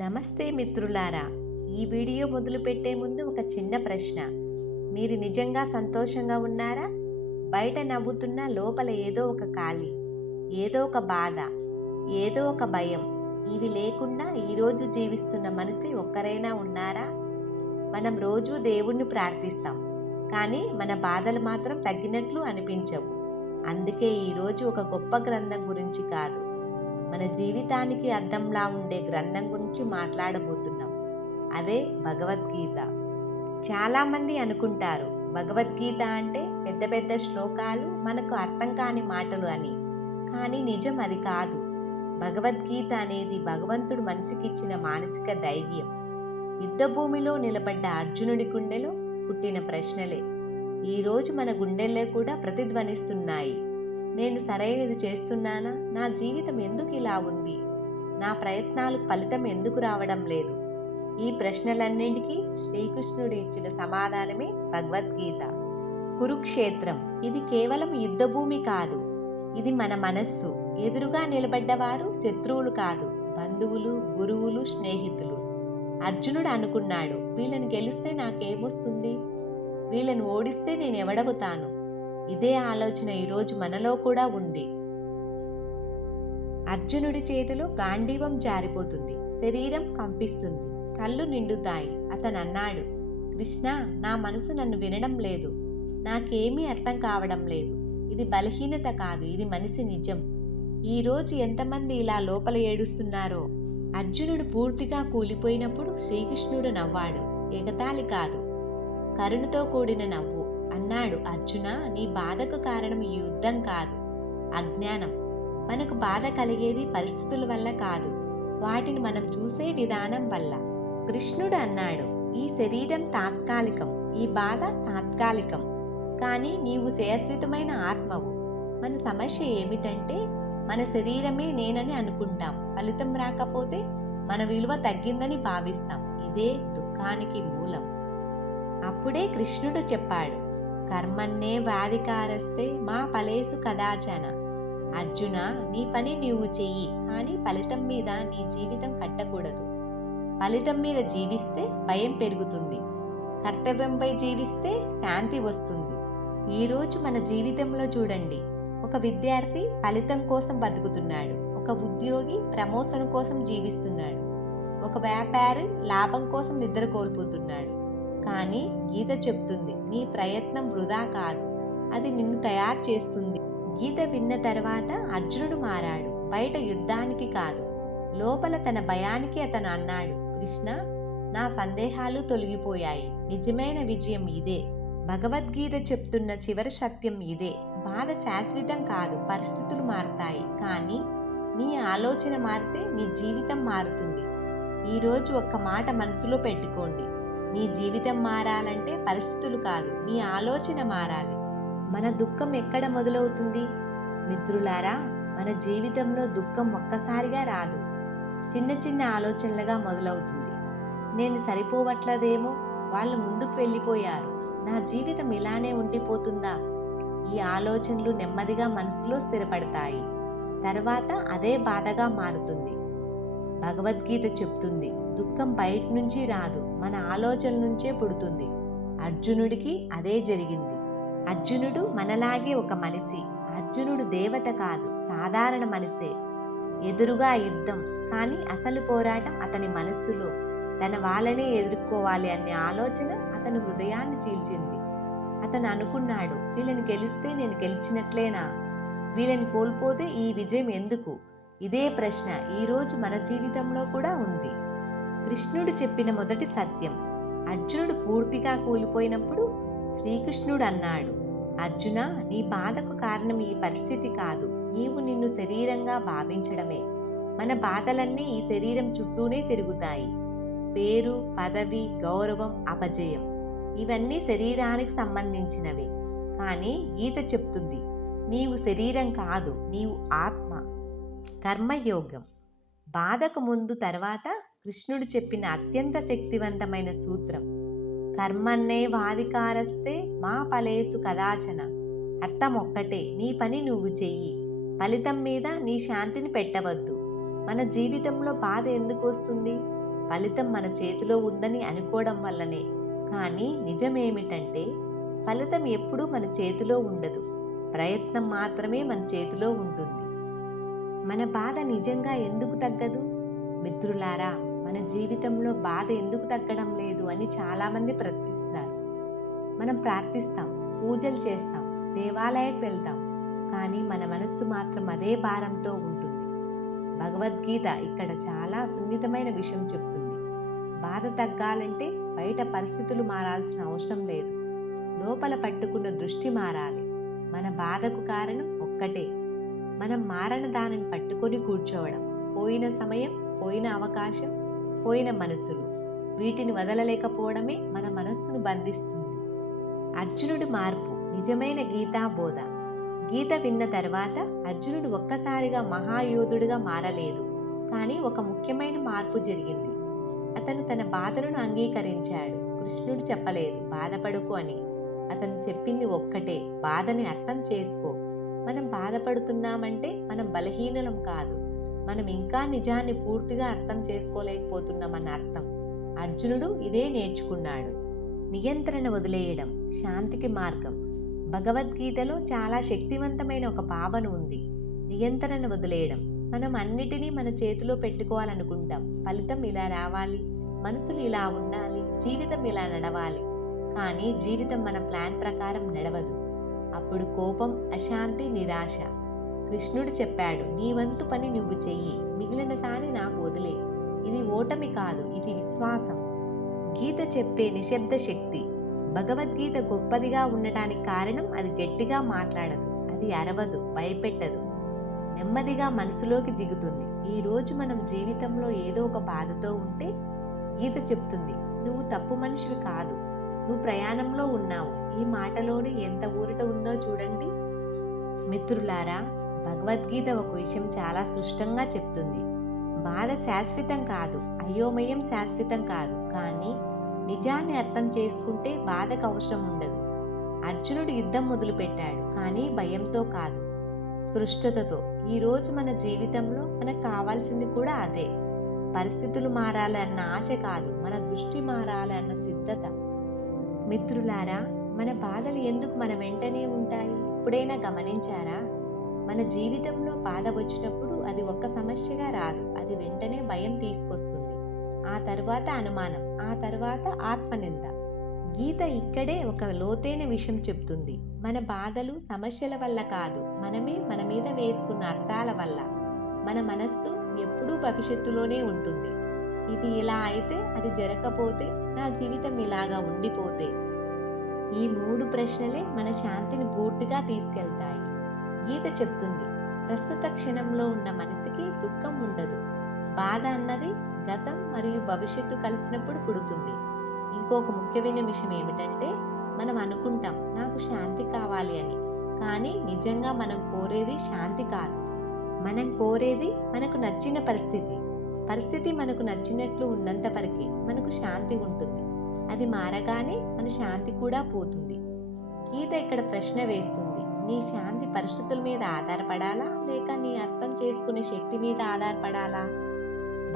నమస్తే మిత్రులారా. ఈ వీడియో మొదలుపెట్టే ముందు ఒక చిన్న ప్రశ్న. మీరు నిజంగా సంతోషంగా ఉన్నారా? బయట నవ్వుతున్న లోపల ఏదో ఒక ఖాళీ, ఏదో ఒక బాధ, ఏదో ఒక భయం. ఇవి లేకుండా ఈరోజు జీవిస్తున్న మనిషి ఒక్కరైనా ఉన్నారా? మనం రోజూ దేవుణ్ణి ప్రార్థిస్తాం, కానీ మన బాధలు మాత్రం తగ్గినట్లు అనిపించవు. అందుకే ఈరోజు ఒక గొప్ప గ్రంథం గురించి కాదు, మన జీవితానికి అద్దంలా ఉండే గ్రంథం గురించి మాట్లాడబోతున్నాం. అదే భగవద్గీత. చాలామంది అనుకుంటారు భగవద్గీత అంటే పెద్ద పెద్ద శ్లోకాలు, మనకు అర్థం కాని మాటలు అని. కానీ నిజం అది కాదు. భగవద్గీత అనేది భగవంతుడు మనిషికిచ్చిన మానసిక ధైర్యం. యుద్ధభూమిలో నిలబడ్డ అర్జునుడి గుండెలో పుట్టిన ప్రశ్నలే ఈరోజు మన గుండెల్లో కూడా ప్రతిధ్వనిస్తున్నాయి. నేను సరైనది చేస్తున్నానా? నా జీవితం ఎందుకు ఇలా ఉంది? నా ప్రయత్నాలకు ఫలితం ఎందుకు రావడం లేదు? ఈ ప్రశ్నలన్నింటికీ శ్రీకృష్ణుడు ఇచ్చిన సమాధానమే భగవద్గీత. కురుక్షేత్రం ఇది కేవలం యుద్ధభూమి కాదు, ఇది మన మనస్సు. ఎదురుగా నిలబడ్డవారు శత్రువులు కాదు, బంధువులు, గురువులు, స్నేహితులు. అర్జునుడు అనుకున్నాడు, వీళ్ళని గెలిస్తే నాకేమొస్తుంది? వీళ్ళని ఓడిస్తే నేనెవడవుతాను? ఇదే ఆలోచన ఈరోజు మనలో కూడా ఉంది. అర్జునుడి చేతిలో గాంధీవం జారిపోతుంది, శరీరం కంపిస్తుంది, కళ్ళు నిండుతాయి. అతను అన్నాడు, కృష్ణ, నా మనసు నన్ను వినడం లేదు, నాకేమీ అర్థం కావడం లేదు. ఇది బలహీనత కాదు, ఇది మనిషి నిజం. ఈరోజు ఎంతమంది ఇలా లోపల ఏడుస్తున్నారో. అర్జునుడు పూర్తిగా కూలిపోయినప్పుడు శ్రీకృష్ణుడు నవ్వాడు. ఎగతాళి కాదు, కరుణతో కూడిన నవ్వు. అన్నాడు, అర్జున, నీ బాధకు కారణం ఈ యుద్ధం కాదు, అజ్ఞానం. మనకు బాధ కలిగేది పరిస్థితుల వల్ల కాదు, వాటిని మనం చూసే విధానం వల్ల. కృష్ణుడు అన్నాడు, ఈ శరీరం తాత్కాలికం, ఈ బాధ తాత్కాలికం, కానీ నీవు శాశ్వతమైన ఆత్మవు. మన సమస్య ఏమిటంటే మన శరీరమే నేనని అనుకుంటాం. ఫలితం రాకపోతే మన విలువ తగ్గిందని భావిస్తాం. ఇదే దుఃఖానికి మూలం. అప్పుడే కృష్ణుడు చెప్పాడు, కర్మన్నే వాధికారస్తే మా ఫలేసు కదాచన. అర్జున, నీ పని నీవు చెయ్యి, కానీ ఫలితం మీద నీ జీవితం కట్టకూడదు. ఫలితం మీద జీవిస్తే భయం పెరుగుతుంది, కర్తవ్యంపై జీవిస్తే శాంతి వస్తుంది. ఈరోజు మన జీవితంలో చూడండి, ఒక విద్యార్థి ఫలితం కోసం బతుకుతున్నాడు, ఒక ఉద్యోగి ప్రమోషన్ కోసం జీవిస్తున్నాడు, ఒక వ్యాపారి లాభం కోసం నిద్ర కోల్పోతున్నాడు. కానీ గీత చెప్తుంది, నీ ప్రయత్నం వృధా కాదు, అది నిన్ను తయారు చేస్తుంది. గీత విన్న తర్వాత అర్జునుడు మారాడు. బయట యుద్ధానికి కాదు, లోపల తన భయానికి అతను అన్నాడు, కృష్ణ, నా సందేహాలు తొలగిపోయాయి. నిజమైన విజయం ఇదే. భగవద్గీత చెప్తున్న చివరి సత్యం ఇదే. బాధ శాశ్వతం కాదు, పరిస్థితులు మారుతాయి, కానీ నీ ఆలోచన మారితే నీ జీవితం మారుతుంది. ఈరోజు ఒక్క మాట మనసులో పెట్టుకోండి, నీ జీవితం మారాలంటే పరిస్థితులు కాదు, నీ ఆలోచన మారాలి. మన దుఃఖం ఎక్కడ మొదలవుతుంది? మిత్రులారా, మన జీవితంలో దుఃఖం ఒక్కసారిగా రాదు, చిన్న చిన్న ఆలోచనలుగా మొదలవుతుంది. నేను సరిపోవట్లేదేమో, వాళ్ళు ముందుకు వెళ్ళిపోయారు, నా జీవితం ఇలానే ఉండిపోతుందా? ఈ ఆలోచనలు నెమ్మదిగా మనసులో స్థిరపడతాయి. తర్వాత అదే బాధగా మారుతుంది. భగవద్గీత చెప్తుంది, దుఃఖం బయట నుంచి రాదు, మన ఆలోచన నుంచే పుడుతుంది. అర్జునుడికి అదే జరిగింది. అర్జునుడు మనలాగే ఒక మనిషి. అర్జునుడు దేవత కాదు, సాధారణ మనిషే. ఎదురుగా యుద్ధం, కానీ అసలు పోరాటం అతని మనస్సులో. తన వాళ్ళనే ఎదుర్కోవాలి అనే ఆలోచన అతని హృదయాన్ని చీల్చింది. అతను అనుకున్నాడు, వీళ్ళని గెలిస్తే నేను గెలిచినట్లేనా? వీళ్ళని కోల్పోతే ఈ విజయం ఎందుకు? ఇదే ప్రశ్న ఈరోజు మన జీవితంలో కూడా ఉంది. కృష్ణుడు చెప్పిన మొదటి సత్యం. అర్జునుడు పూర్తిగా కూలిపోయినప్పుడు శ్రీకృష్ణుడు అన్నాడు, అర్జున, నీ బాధకు కారణం ఈ పరిస్థితి కాదు, నీవు నిన్ను శరీరంగా భావించడమే. మన బాధలన్నీ ఈ శరీరం చుట్టూనే తిరుగుతాయి. పేరు, పదవి, గౌరవం, అపజయం, ఇవన్నీ శరీరానికి సంబంధించినవే. కానీ గీత చెప్తుంది, నీవు శరీరం కాదు, నీవు ఆత్మ. కర్మయోగం. బాధకు ముందు తర్వాత కృష్ణుడు చెప్పిన అత్యంత శక్తివంతమైన సూత్రం, కర్మన్నే వాధికారస్తే మా ఫలేసు కదాచన. అర్థం ఒక్కటే, నీ పని నువ్వు చెయ్యి, ఫలితం మీద నీ శాంతిని పెట్టవద్దు. మన జీవితంలో బాధ ఎందుకు వస్తుంది? ఫలితం మన చేతిలో ఉందని అనుకోవడం వల్లనే. కానీ నిజమేమిటంటే ఫలితం ఎప్పుడూ మన చేతిలో ఉండదు. ప్రయత్నం మాత్రమే మన చేతిలో ఉంటుంది. మన బాధ నిజంగా ఎందుకు తగ్గదు? మిత్రులారా, మన జీవితంలో బాధ ఎందుకు తగ్గడం లేదు అని చాలామంది ప్రశ్నిస్తారు. మనం ప్రార్థిస్తాం, పూజలు చేస్తాం, దేవాలయానికి వెళ్తాం, కానీ మన మనస్సు మాత్రం అదే భారంతో ఉంటుంది. భగవద్గీత ఇక్కడ చాలా సున్నితమైన విషయం చెప్తుంది. బాధ తగ్గాలంటే బయట పరిస్థితులు మారాల్సిన అవసరం లేదు. లోపల పట్టుకున్న దృష్టి మారాలి. మన బాధకు కారణం ఒక్కటే. మనం మారని దానిని పట్టుకొని కూర్చోవడం. పోయిన సమయం, పోయిన అవకాశం, పోయిన మనసులు, వీటిని వదలలేకపోవడమే మన మనస్సును బంధిస్తుంది. అర్జునుడి మార్పు నిజమైన గీతా బోధ. గీత విన్న తర్వాత అర్జునుడు ఒక్కసారిగా మహాయోధుడిగా మారలేదు. కానీ ఒక ముఖ్యమైన మార్పు జరిగింది. అతను తన బాధలను అంగీకరించాడు. కృష్ణుడు చెప్పలేదు బాధపడుకు అని. అతను చెప్పింది ఒక్కటే, బాధని అర్థం చేసుకో. మనం బాధపడుతున్నామంటే మనం బలహీనులం కాదు, మనం ఇంకా నిజాన్ని పూర్తిగా అర్థం చేసుకోలేకపోతున్నామన్న అర్థం. అర్జునుడు ఇదే నేర్చుకున్నాడు. నియంత్రణ వదిలేయడం శాంతికి మార్గం. భగవద్గీతలో చాలా శక్తివంతమైన ఒక భావన ఉంది. నియంత్రణ వదిలేయడం. మనం అన్నిటినీ మన చేతిలో పెట్టుకోవాలనుకుంటాం. ఫలితం ఇలా రావాలి, మనసులు ఇలా ఉండాలి, జీవితం ఇలా నడవాలి. కానీ జీవితం మన ప్లాన్ ప్రకారం నడవదు. అప్పుడు కోపం, అశాంతి, నిరాశ. కృష్ణుడు చెప్పాడు, నీ వంతు పని నువ్వు చెయ్యి, మిగిలిన దాన్ని నాకు వదిలే. ఇది ఓటమి కాదు, ఇది విశ్వాసం. గీత చెప్పే నిశ్శబ్ద శక్తి. భగవద్గీత గొప్పదిగా ఉండటానికి కారణం అది గట్టిగా మాట్లాడదు, అది అరవదు, భయపెట్టదు, నెమ్మదిగా మనసులోకి దిగుతుంది. ఈరోజు మనం జీవితంలో ఏదో ఒక బాధతో ఉంటే గీత చెప్తుంది, నువ్వు తప్పు మనిషివి కాదు, నువ్వు ప్రయాణంలో ఉన్నావు. ఈ మాటలోనే ఎంత ఊరట ఉందో చూడండి. మిత్రులారా, భగవద్గీత ఒక విషయం చాలా స్పష్టంగా చెప్తుంది. బాధ శాశ్వతం కాదు, అయోమయం శాశ్వతం కాదు. కానీ నిజాన్ని అర్థం చేసుకుంటే బాధకు అవసరం ఉండదు. అర్జునుడు యుద్ధం మొదలుపెట్టాడు, కానీ భయంతో కాదు, స్పృష్టతతో. ఈరోజు మన జీవితంలో మనకు కావాల్సింది కూడా అదే. పరిస్థితులు మారాలి అన్న ఆశ కాదు, మన దృష్టి మారాలి అన్న సిద్ధత. మిత్రులారా, మన బాధలు ఎందుకు మన వెంటనే ఉంటాయి? ఎప్పుడైనా గమనించారా? మన జీవితంలో బాధ వచ్చినప్పుడు అది ఒక్క సమస్యగా రాదు, అది వెంటనే భయం తీసుకొస్తుంది. ఆ తర్వాత అనుమానం, ఆ తర్వాత ఆత్మనింద. గీత ఇక్కడే ఒక లోతైన విషయం చెప్తుంది. మన బాధలు సమస్యల వల్ల కాదు, మనమే మన మీద వేసుకున్న అర్థాల వల్ల. మన మనస్సు ఎప్పుడూ భవిష్యత్తులోనే ఉంటుంది. ఇది ఇలా అయితే, అది జరగకపోతే, నా జీవితం ఇలాగా ఉండిపోతే. ఈ 3 ప్రశ్నలే మన శాంతిని పూర్తిగా తీసుకెళ్తాయి. గీత చెప్తుంది, ప్రస్తుత క్షణంలో ఉన్న మనసుకి దుఃఖం ఉండదు. బాధ అన్నది గతం మరియు భవిష్యత్తు కలిసినప్పుడు పుడుతుంది. ఇంకొక ముఖ్యమైన విషయం ఏమిటంటే, మనం అనుకుంటాం నాకు శాంతి కావాలి అని. కానీ నిజంగా మనం కోరేది శాంతి కాదు. మనం కోరేది మనకు నచ్చిన పరిస్థితి. పరిస్థితి మనకు నచ్చినట్లు ఉన్నంత వరకే మనకు శాంతి ఉంటుంది. అది మారగానే మన శాంతి కూడా పోతుంది. గీత ఇక్కడ ప్రశ్న వేస్తుంది, నీ శాంతి పరిస్థితుల మీద ఆధారపడాలా, లేక నీ అర్థం చేసుకునే శక్తి మీద ఆధారపడాలా?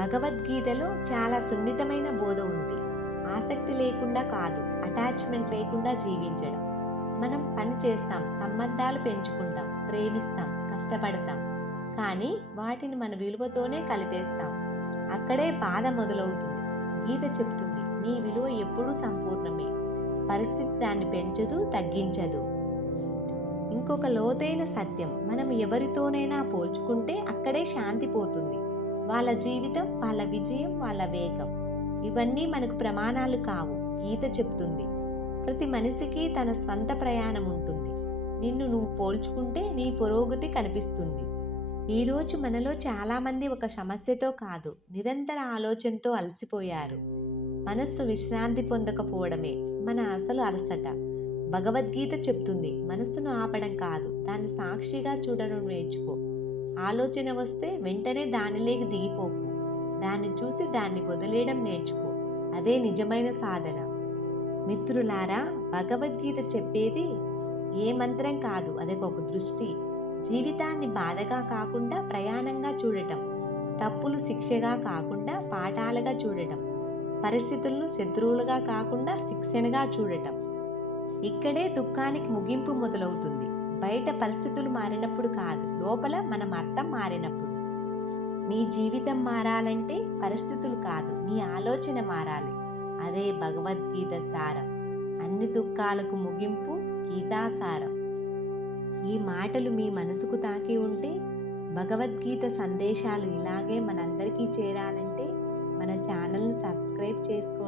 భగవద్గీతలో చాలా సున్నితమైన బోధ ఉంది. ఆసక్తి లేకుండా కాదు, అటాచ్మెంట్ లేకుండా జీవించడం. మనం పని చేస్తాం, సంబంధాలు పెంచుకుంటాం, ప్రేమిస్తాం, కష్టపడతాం, కానీ వాటిని మన విలువతోనే కలిపేస్తాం. అక్కడే బాధ మొదలవుతుంది. గీత చెప్తుంది, నీ విలువ ఎప్పుడూ సంపూర్ణమే. పరిస్థితి దాన్ని పెంచదు, తగ్గించదు. ఇంకొక లోతైన సత్యం, మనం ఎవరితోనైనా పోల్చుకుంటే అక్కడే శాంతి పోతుంది. వాళ్ళ జీవితం, వాళ్ళ విజయం, వాళ్ళ వేగం, ఇవన్నీ మనకు ప్రమాణాలు కావు. గీత చెప్తుంది, ప్రతి మనిషికి తన స్వంత ప్రయాణం ఉంటుంది. నిన్ను నువ్వు పోల్చుకుంటే నీ పురోగతి కనిపిస్తుంది. ఈరోజు మనలో చాలామంది ఒక సమస్యతో కాదు, నిరంతర ఆలోచనతో అలసిపోయారు. మనస్సు విశ్రాంతి పొందకపోవడమే మన అసలు అలసట. భగవద్గీత చెప్తుంది, మనస్సును ఆపడం కాదు, దాన్ని సాక్షిగా చూడడం నేర్చుకో. ఆలోచన వస్తే వెంటనే దానిలోకి దిగిపోకు. దాన్ని చూసి దాన్ని వదిలేయడం నేర్చుకో. అదే నిజమైన సాధన. మిత్రులారా, భగవద్గీత చెప్పేది ఏ మంత్రం కాదు, అదొక దృష్టి. జీవితాన్ని బాధగా కాకుండా ప్రయాణంగా చూడటం. తప్పులు శిక్షగా కాకుండా పాఠాలుగా చూడటం, పరిస్థితులను శత్రువులుగా కాకుండా శిక్షణగా చూడటం. ఇక్కడే దుఃఖానికి ముగింపు మొదలవుతుంది. బయట పరిస్థితులు మారినప్పుడు కాదు, లోపల మనం అర్థం మారినప్పుడు. నీ జీవితం మారాలంటే పరిస్థితులు కాదు, నీ ఆలోచన మారాలి. అదే భగవద్గీత సారం. అన్ని దుఃఖాలకు ముగింపు గీతాసారం. ఈ మాటలు మీ మనసుకు తాకి ఉంటే, భగవద్గీత సందేశాలు ఇలాగే మనందరికీ చేరాలంటే మన ఛానల్ను సబ్స్క్రైబ్ చేసుకోండి.